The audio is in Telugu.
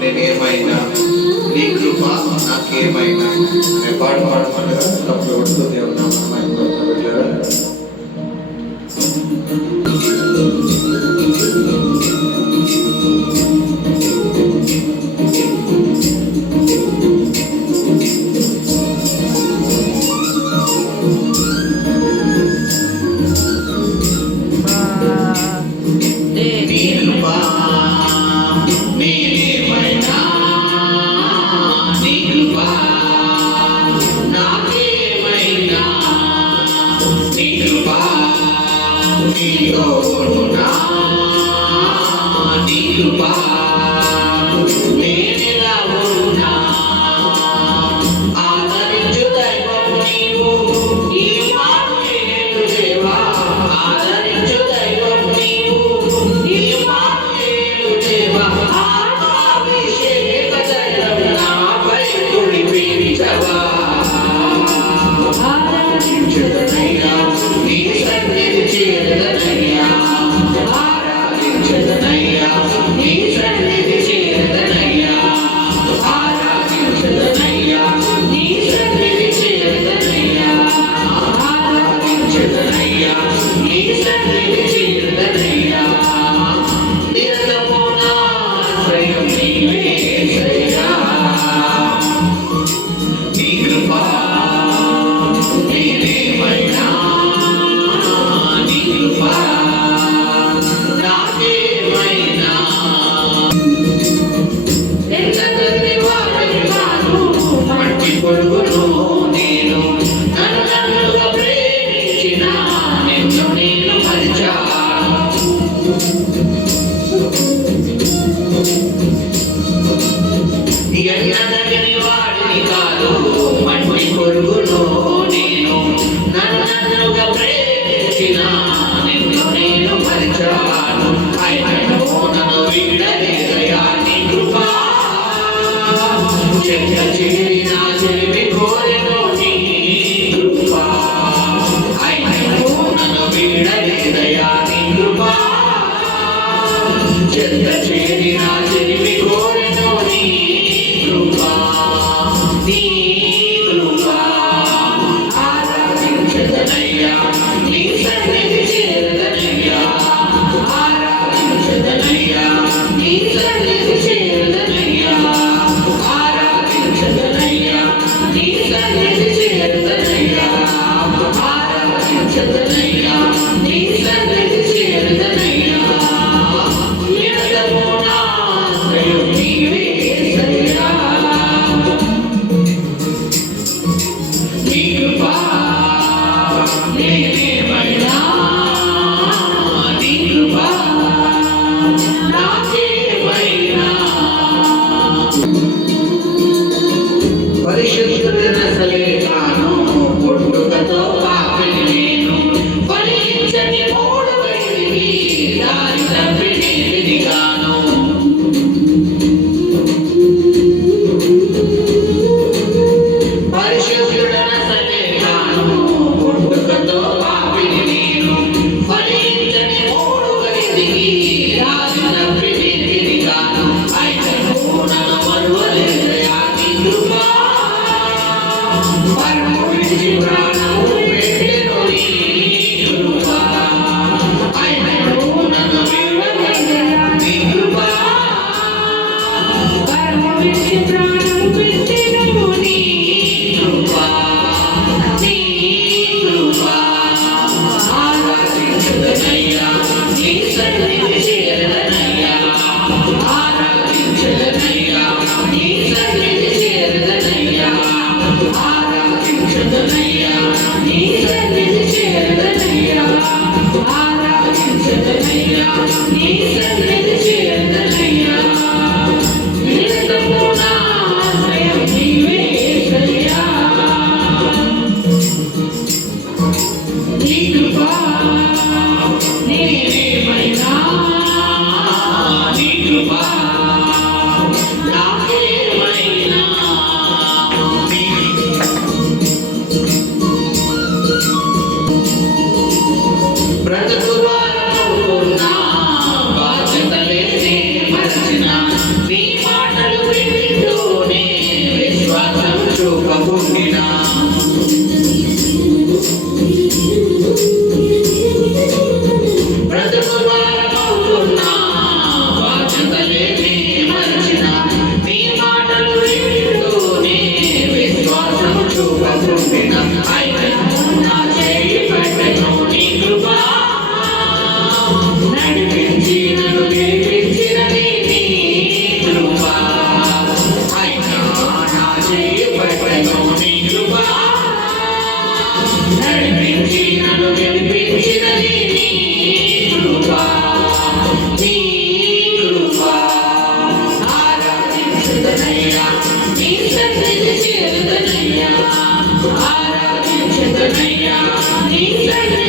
నేనేమైనా నీ కృప నాకేమైనా. నేను పాట పాడమంటారా పెట్టారా Dilupakan మట్టి కొడుకును నేను నన్నుగా ప్రేమించిన నిన్ను నేను మరిచాను ఆయనను నన్ను విడలేదయా నీ కృప చెట్ల చెవి నా చెవి కోరెను నీ కృప ఆయనను నన్ను Me. Grazie. microfone. నడిపించినను గెలిపించినది నీ కృపా Yeah.